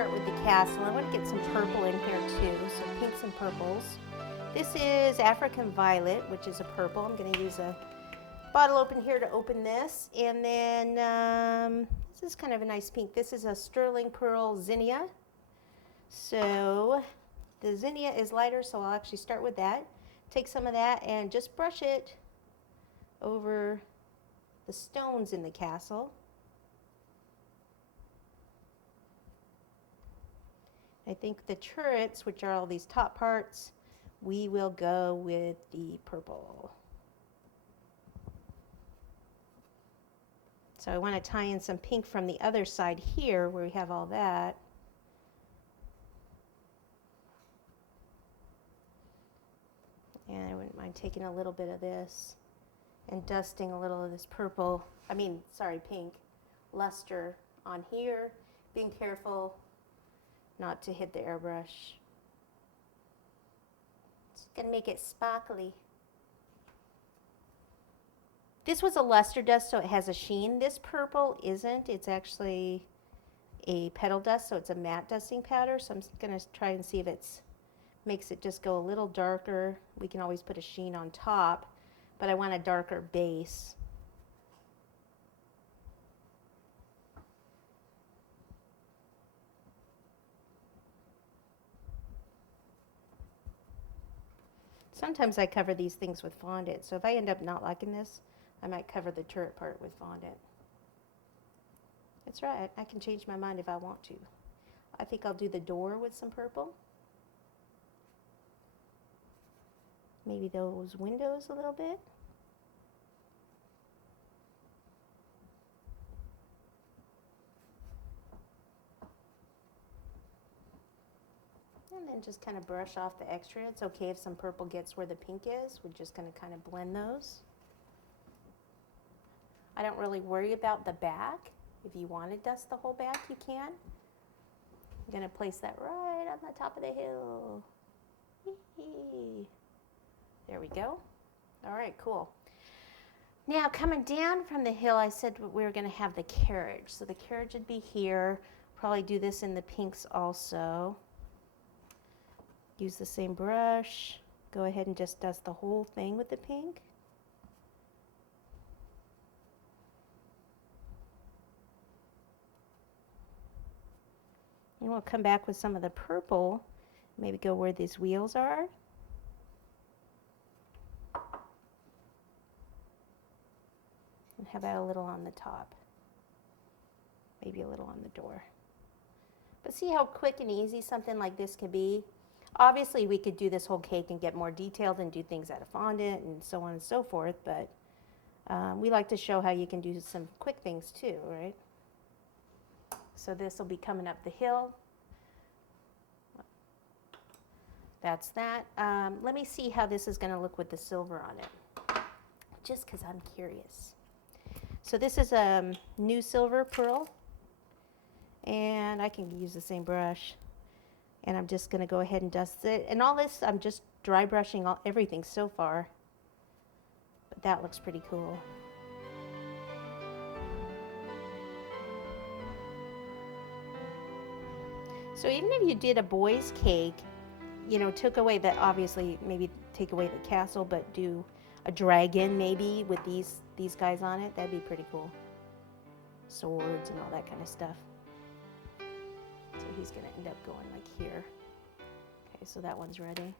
start with the castle. I want to get some purple in here too, so pinks and purples. This is African Violet, which is a purple. I'm going to use a bottle opener here to open this. And then this is kind of a nice pink. This is a sterling pearl zinnia. So the zinnia is lighter, so I'll actually start with that. Take some of that and just brush it over the stones in the castle. I think the turrets, which are all these top parts, we will go with the purple. So I want to tie in some pink from the other side here where we have all that. And I wouldn't mind taking a little bit of this and dusting a little of this pink luster on here. Being careful not to hit the airbrush. It's going to make it sparkly. This was a luster dust, so it has a sheen. This purple isn't. It's actually a petal dust, so it's a matte dusting powder. So I'm going to try and see if it makes it just go a little darker. We can always put a sheen on top, but I want a darker base. Sometimes I cover these things with fondant, so if I end up not liking this, I might cover the turret part with fondant. That's right, I can change my mind if I want to. I think I'll do the door with some purple. Maybe those windows a little bit. And then just kind of brush off the extra. It's okay if some purple gets where the pink is. We're just going to kind of blend those. I don't really worry about the back. If you want to dust the whole back, you can. I'm going to place that right on the top of the hill. There we go. All right, cool. Now coming down from the hill, I said we were going to have the carriage. So the carriage would be here. Probably do this in the pinks also. Use the same brush. Go ahead and just dust the whole thing with the pink. And we'll come back with some of the purple. Maybe go where these wheels are. And how about a little on the top? Maybe a little on the door. But see how quick and easy something like this could be? Obviously, we could do this whole cake and get more detailed and do things out of fondant and so on and so forth, but we like to show how you can do some quick things too, right? So this will be coming up the hill. That's that. Let me see how this is going to look with the silver on it, just because I'm curious. So this is a new silver pearl, and I can use the same brush. And I'm just going to go ahead and dust it. And all this, I'm just dry brushing everything so far. But that looks pretty cool. So even if you did a boy's cake, you know, took away that, obviously, maybe take away the castle, but do a dragon maybe with these guys on it, that'd be pretty cool. Swords and all that kind of stuff. So he's going to end up going like here. Okay, so that one's ready.